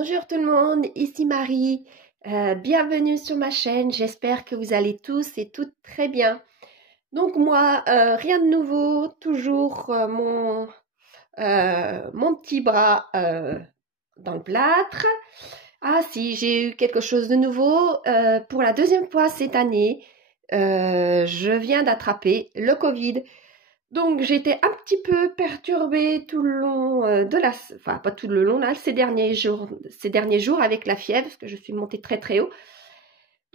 Bonjour tout le monde, ici Marie. Bienvenue sur ma chaîne. J'espère que vous allez tous et toutes très bien. Donc moi, rien de nouveau, toujours mon petit bras dans le plâtre. Ah si, j'ai eu quelque chose de nouveau. Pour la deuxième fois cette année, je viens d'attraper le Covid. Donc j'étais un petit peu perturbée tout le long enfin pas tout le long là, ces derniers jours avec la fièvre, parce que je suis montée très très haut.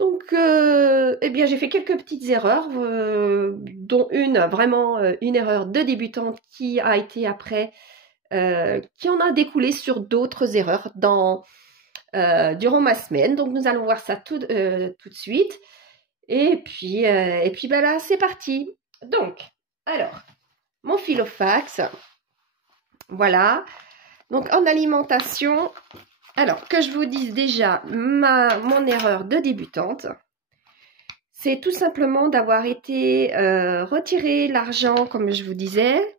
Donc eh bien j'ai fait quelques petites erreurs, dont vraiment une erreur de débutante qui a été après, qui en a découlé sur d'autres erreurs durant ma semaine. Donc nous allons voir ça tout de suite. Et puis ben là c'est parti. Donc alors. Mon Filofax, voilà. Donc en alimentation, alors que je vous dise déjà mon erreur de débutante, c'est tout simplement d'avoir été retirer l'argent, comme je vous disais,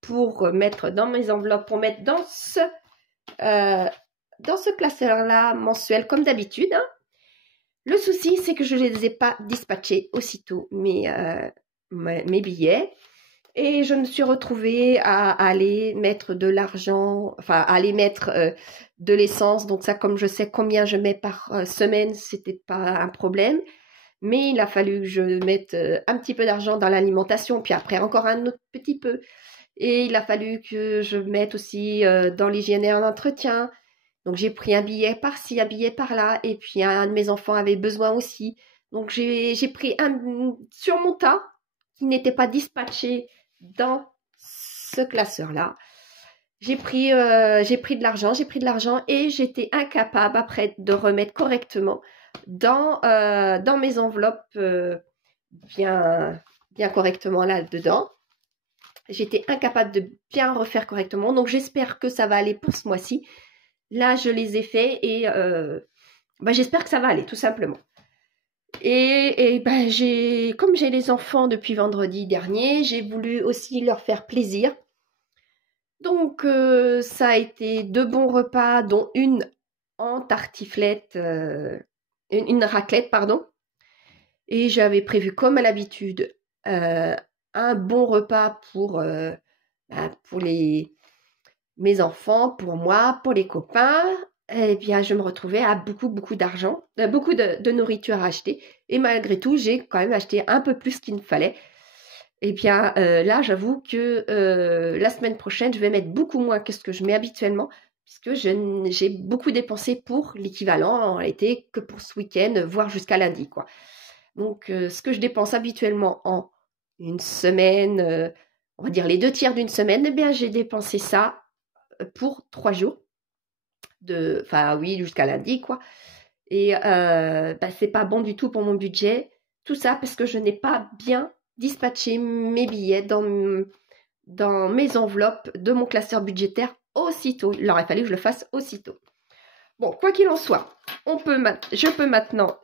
pour mettre dans mes enveloppes, pour mettre dans ce classeur-là mensuel comme d'habitude. Hein. Le souci, c'est que je ne les ai pas dispatchés aussitôt, mes billets. Et je me suis retrouvée à aller mettre de l'argent, enfin à aller mettre de l'essence. Donc ça, comme je sais combien je mets par semaine, c'était pas un problème. Mais il a fallu que je mette un petit peu d'argent dans l'alimentation, puis après encore un autre petit peu. Et il a fallu que je mette aussi dans l'hygiène et l'entretien. Donc j'ai pris un billet par-ci, un billet par-là. Et puis un de mes enfants avait besoin aussi. Donc j'ai pris sur mon tas qui n'était pas dispatché dans ce classeur-là. J'ai pris de l'argent et j'étais incapable après de remettre correctement dans mes enveloppes bien correctement là-dedans. J'étais incapable de bien refaire correctement. Donc j'espère que ça va aller pour ce mois-ci. Là, je les ai faits et j'espère que ça va aller, tout simplement. Et ben comme j'ai les enfants depuis vendredi dernier, j'ai voulu aussi leur faire plaisir. Donc ça a été 2 bons repas, dont une en tartiflette, une raclette, pardon. Et j'avais prévu comme à l'habitude un bon repas pour mes enfants, pour moi, pour les copains. Eh bien, je me retrouvais à beaucoup d'argent, beaucoup de nourriture à acheter. Et malgré tout, j'ai quand même acheté un peu plus qu'il ne fallait. Eh bien, là, j'avoue que la semaine prochaine, je vais mettre beaucoup moins que ce que je mets habituellement, puisque j'ai beaucoup dépensé pour l'équivalent en réalité que pour ce week-end, voire jusqu'à lundi, quoi. Donc, ce que je dépense habituellement en une semaine, on va dire les 2 tiers d'une semaine, eh bien, j'ai dépensé ça pour 3 jours. Enfin oui, jusqu'à lundi, quoi. Et c'est pas bon du tout pour mon budget. Tout ça parce que je n'ai pas bien dispatché mes billets dans mes enveloppes de mon classeur budgétaire aussitôt. Il aurait fallu que je le fasse aussitôt. Bon, quoi qu'il en soit, je peux maintenant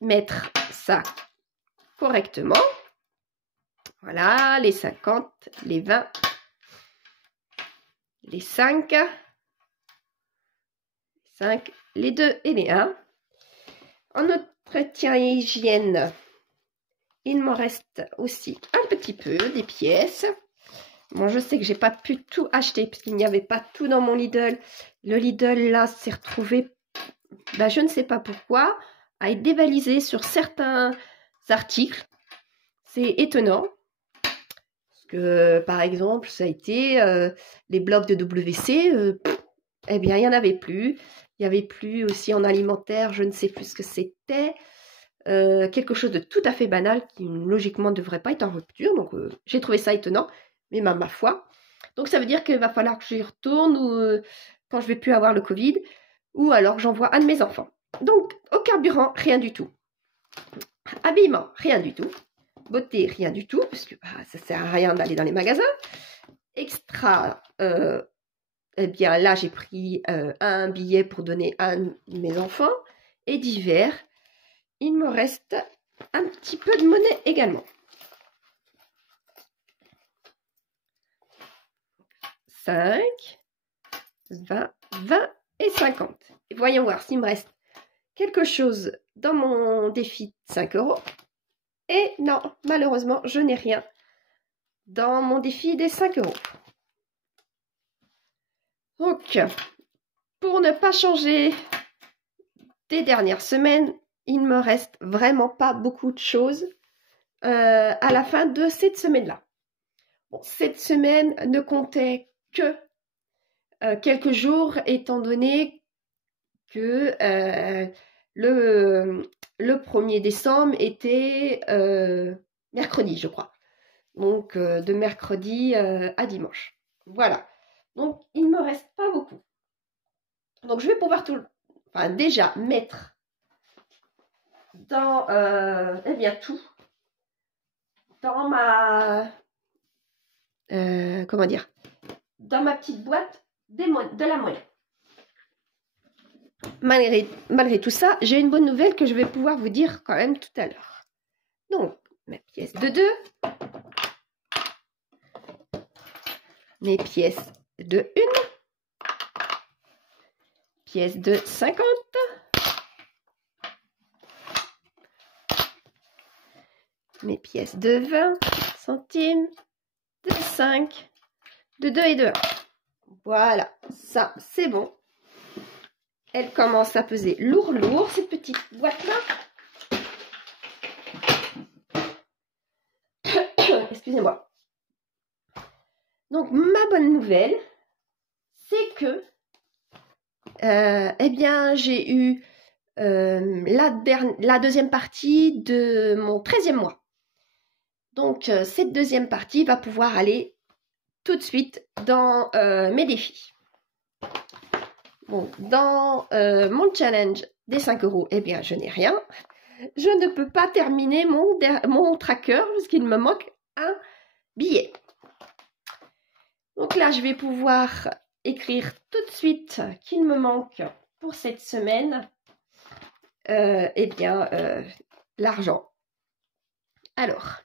mettre ça correctement. Voilà, les 50, les 20, les 5, les 2 et les 1. En entretien et hygiène, il me reste aussi un petit peu des pièces. Bon, je sais que j'ai pas pu tout acheter parce qu'il n'y avait pas tout dans mon Lidl. Le Lidl, là, s'est retrouvé, je ne sais pas pourquoi, à être dévalisé sur certains articles. C'est étonnant. Parce que, par exemple, ça a été les blocs de WC, eh bien, il n'y en avait plus. Il n'y avait plus aussi en alimentaire, je ne sais plus ce que c'était. Quelque chose de tout à fait banal qui logiquement ne devrait pas être en rupture. Donc j'ai trouvé ça étonnant, mais ma foi. Donc ça veut dire qu'il va falloir que j'y retourne ou quand je vais plus avoir le Covid, ou alors que j'envoie un de mes enfants. Donc au carburant, rien du tout. Habillement, rien du tout. Beauté, rien du tout, parce que ça sert à rien d'aller dans les magasins. Extra, eh bien là j'ai pris un billet pour donner à un de mes enfants. Et divers, il me reste un petit peu de monnaie également. 5, 20, 20 et 50. Et voyons voir s'il me reste quelque chose dans mon défi de 5 euros. Et non, malheureusement, je n'ai rien dans mon défi des 5 euros. Donc, pour ne pas changer des dernières semaines, il ne me reste vraiment pas beaucoup de choses à la fin de cette semaine-là. Bon, cette semaine ne comptait que quelques jours, étant donné que le 1er décembre était mercredi, je crois. Donc, de mercredi à dimanche. Voilà. Donc, il ne me reste pas beaucoup. Donc, je vais pouvoir déjà mettre dans tout dans ma dans ma petite boîte de la monnaie. Malgré tout ça, j'ai une bonne nouvelle que je vais pouvoir vous dire quand même tout à l'heure. Donc, mes pièces de 2, mes pièces de 1, pièces de 50, mes pièces de 20 centimes, de 5, de 2 et de 1. Voilà, ça c'est bon. Elle commence à peser lourd, cette petite boîte-là. Excusez-moi. Donc, ma bonne nouvelle, c'est que, j'ai eu la deuxième partie de mon 13e mois. Donc, cette deuxième partie va pouvoir aller tout de suite dans mes défis. Bon, dans mon challenge des 5 euros, je n'ai rien. Je ne peux pas terminer mon tracker parce qu'il me manque un billet. Donc là, je vais pouvoir écrire tout de suite qu'il me manque pour cette semaine l'argent. Alors,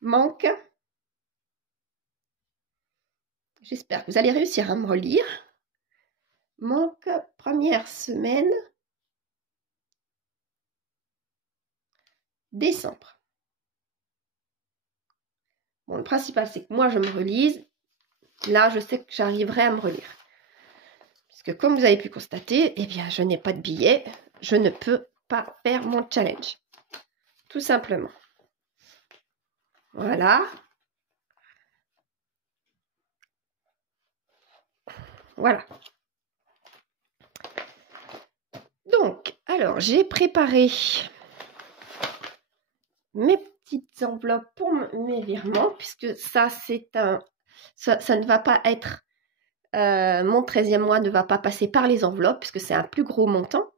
manque. J'espère que vous allez réussir à me relire. Manque première semaine décembre. Bon, le principal, c'est que moi, je me relise. Là, je sais que j'arriverai à me relire. Parce que comme vous avez pu constater, je n'ai pas de billet. Je ne peux pas faire mon challenge. Tout simplement. Voilà. Voilà. Donc, alors, j'ai préparé mes petites enveloppes pour mes virements, puisque ça, ça ne va pas être, mon 13e mois ne va pas passer par les enveloppes, puisque c'est un plus gros montant.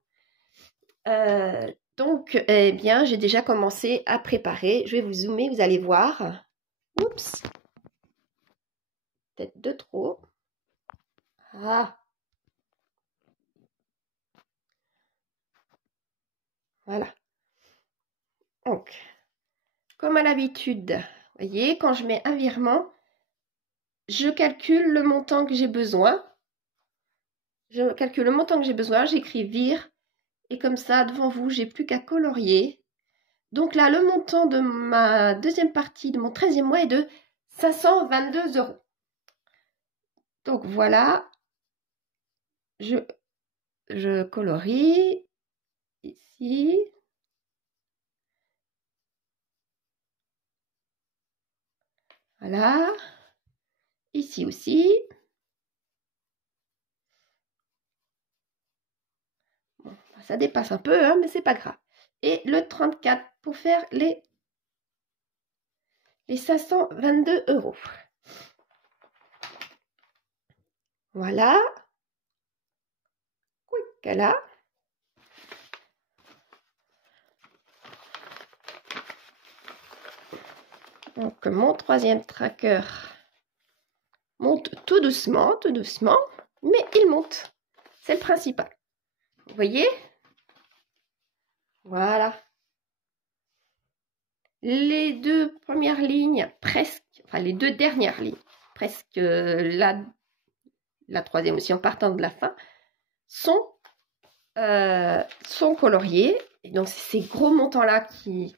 Donc, j'ai déjà commencé à préparer. Je vais vous zoomer, vous allez voir. Oups. Peut-être de trop. Ah. Voilà. Donc, comme à l'habitude, vous voyez, quand je mets un virement, je calcule le montant que j'ai besoin. J'écris vire. Et comme ça, devant vous, j'ai plus qu'à colorier. Donc là, le montant de ma deuxième partie de mon 13e mois est de 522 €. Donc voilà, je colorie ici. Voilà, ici aussi. Bon, ça dépasse un peu, hein, mais c'est pas grave. Et le 34 pour faire les 522 €. Voilà. Voilà. Donc mon troisième tracker monte tout doucement, mais il monte. C'est le principal. Vous voyez? Voilà. Les deux premières lignes, presque, enfin les deux dernières lignes, presque la troisième aussi en partant de la fin, sont coloriés. Et donc, c'est ces gros montants-là qui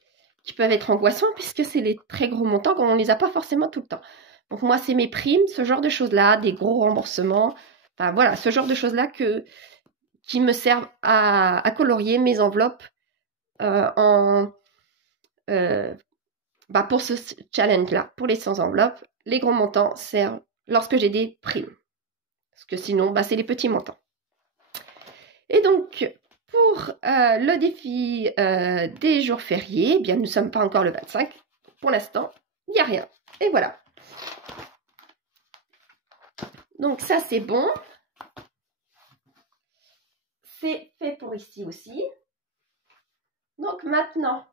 peuvent être angoissants puisque c'est les très gros montants quand on ne les a pas forcément tout le temps. Donc, moi, c'est mes primes, ce genre de choses-là, des gros remboursements. Enfin, voilà, ce genre de choses-là qui me servent à colorier mes enveloppes pour ce challenge-là, pour les 100 enveloppes. Les gros montants servent lorsque j'ai des primes. Parce que sinon, c'est les petits montants. Et donc, pour le défi des jours fériés, eh bien, nous ne sommes pas encore le 25. Pour l'instant, il n'y a rien. Et voilà. Donc, ça, c'est bon. C'est fait pour ici aussi. Donc, maintenant,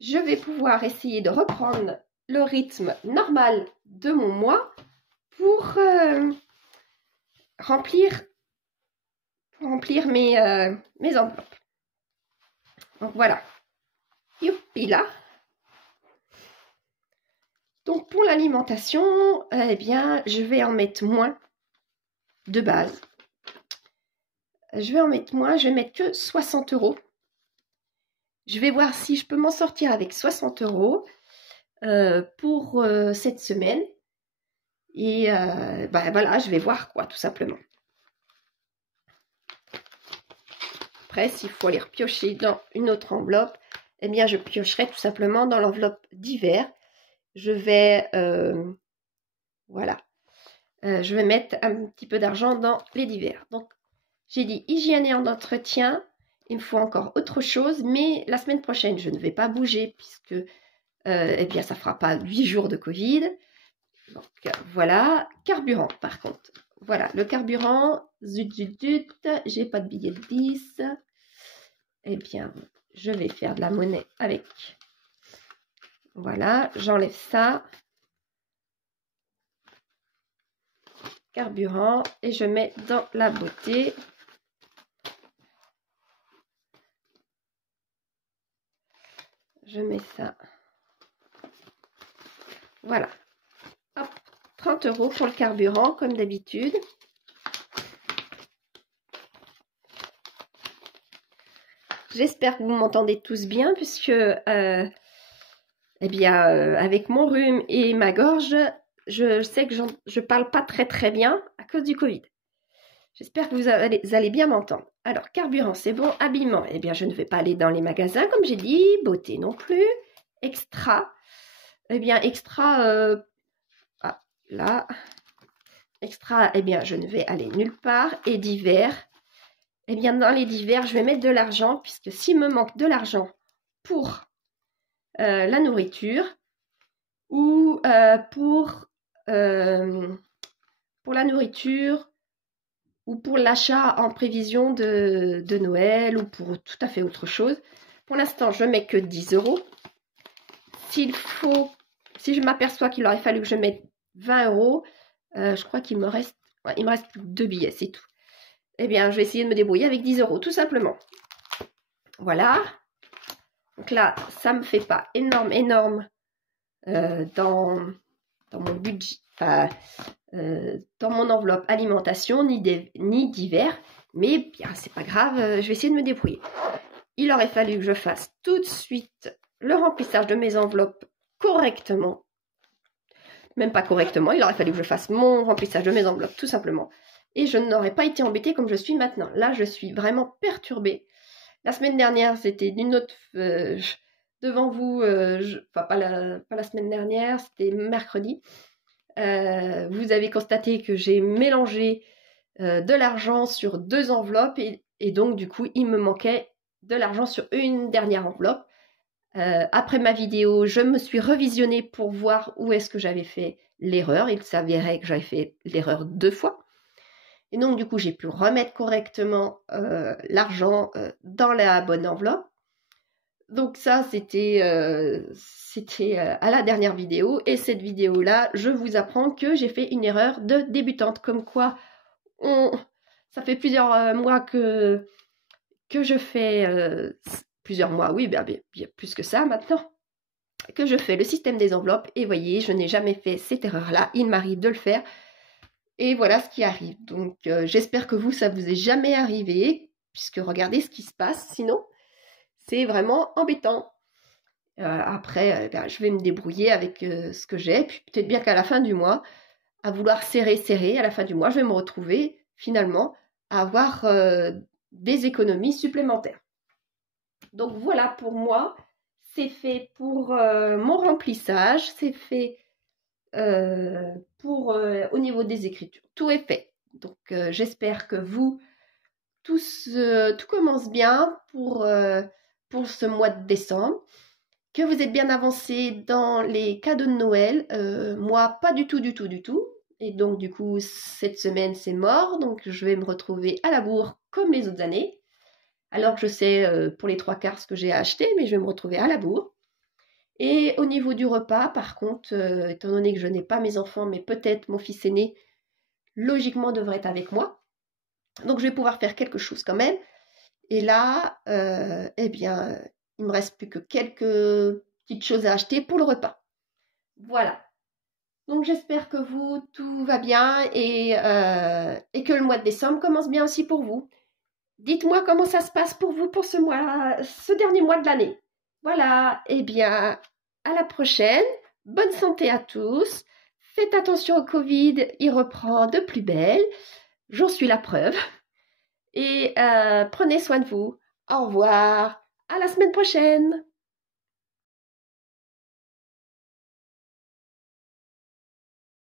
je vais pouvoir essayer de reprendre le rythme normal de mon mois pour remplir mes enveloppes. Donc voilà. Youpi là. Donc pour l'alimentation, eh bien, je vais en mettre moins de base. Je vais en mettre moins, je vais mettre que 60 €. Je vais voir si je peux m'en sortir avec 60 € pour cette semaine. Et voilà, je vais voir quoi, tout simplement. Après, s'il faut aller repiocher dans une autre enveloppe, eh bien, je piocherai tout simplement dans l'enveloppe d'hiver. Je vais, voilà, je vais mettre un petit peu d'argent dans les divers. Donc, j'ai dit hygiène et entretien. Il me faut encore autre chose, mais la semaine prochaine, je ne vais pas bouger puisque, eh bien, ça ne fera pas 8 jours de Covid. Donc, voilà. Carburant, par contre. Voilà, le carburant, zut, j'ai pas de billet de 10. Eh bien, je vais faire de la monnaie avec. Voilà, j'enlève ça. Carburant, et je mets dans la beauté. Je mets ça. Voilà. Hop, 30 € pour le carburant, comme d'habitude. J'espère que vous m'entendez tous bien, puisque, eh bien, avec mon rhume et ma gorge, je sais que je parle pas très bien à cause du Covid. J'espère que vous allez bien m'entendre. Alors, carburant, c'est bon. Habillement, eh bien, je ne vais pas aller dans les magasins, comme j'ai dit. Beauté non plus. Extra. Eh bien, extra, là. Extra, eh bien, je ne vais aller nulle part. Et divers, eh bien, dans les divers, je vais mettre de l'argent, puisque s'il me manque de l'argent pour la nourriture ou pour la nourriture ou pour l'achat en prévision de Noël ou pour tout à fait autre chose. Pour l'instant, je ne mets que 10 €. Si je m'aperçois qu'il aurait fallu que je mette 20 €, je crois qu'il me reste, il me reste 2 billets, c'est tout. Eh bien, je vais essayer de me débrouiller avec 10 €, tout simplement. Voilà. Donc là, ça ne me fait pas énorme dans mon budget, dans mon enveloppe alimentation, ni divers. Mais bien, c'est pas grave, je vais essayer de me débrouiller. Il aurait fallu que je fasse tout de suite le remplissage de mes enveloppes correctement. Même pas correctement, il aurait fallu que je fasse mon remplissage de mes enveloppes, tout simplement. Et je n'aurais pas été embêtée comme je suis maintenant. Là, je suis vraiment perturbée. La semaine dernière, c'était d'une autre... devant vous, pas la semaine dernière, c'était mercredi. Vous avez constaté que j'ai mélangé de l'argent sur 2 enveloppes et donc, du coup, il me manquait de l'argent sur une dernière enveloppe. Après ma vidéo, je me suis revisionnée pour voir où est-ce que j'avais fait l'erreur. Il s'avérait que j'avais fait l'erreur 2 fois. Et donc, du coup, j'ai pu remettre correctement l'argent dans la bonne enveloppe. Donc ça, c'était à la dernière vidéo. Et cette vidéo-là, je vous apprends que j'ai fait une erreur de débutante. Comme quoi, ça fait plusieurs mois que je fais... plusieurs mois, oui, bien plus que ça maintenant, que je fais le système des enveloppes. Et voyez, je n'ai jamais fait cette erreur-là. Il m'arrive de le faire. Et voilà ce qui arrive. Donc j'espère que vous, ça vous est jamais arrivé, puisque regardez ce qui se passe, sinon c'est vraiment embêtant. Après, ben, je vais me débrouiller avec ce que j'ai, puis peut-être bien qu'à la fin du mois, à vouloir serrer, à la fin du mois, je vais me retrouver finalement à avoir des économies supplémentaires. Donc voilà, pour moi, c'est fait pour mon remplissage, c'est fait pour au niveau des écritures. Tout est fait. Donc j'espère que vous, tout commence bien pour ce mois de décembre, que vous êtes bien avancé dans les cadeaux de Noël. Moi, pas du tout, du tout, du tout. Et donc, du coup, cette semaine, c'est mort. Donc, je vais me retrouver à la bourre comme les autres années. Alors que je sais pour les 3/4 ce que j'ai acheté, mais je vais me retrouver à la bourre. Et au niveau du repas, par contre, étant donné que je n'ai pas mes enfants, mais peut-être mon fils aîné, logiquement devrait être avec moi. Donc, je vais pouvoir faire quelque chose quand même. Et là, eh bien, il me reste plus que quelques petites choses à acheter pour le repas. Voilà. Donc j'espère que vous, tout va bien et que le mois de décembre commence bien aussi pour vous. Dites-moi comment ça se passe pour vous pour ce mois, ce dernier mois de l'année. Voilà. Eh bien, à la prochaine. Bonne santé à tous. Faites attention au Covid, il reprend de plus belle. J'en suis la preuve. Et prenez soin de vous. Au revoir. À la semaine prochaine.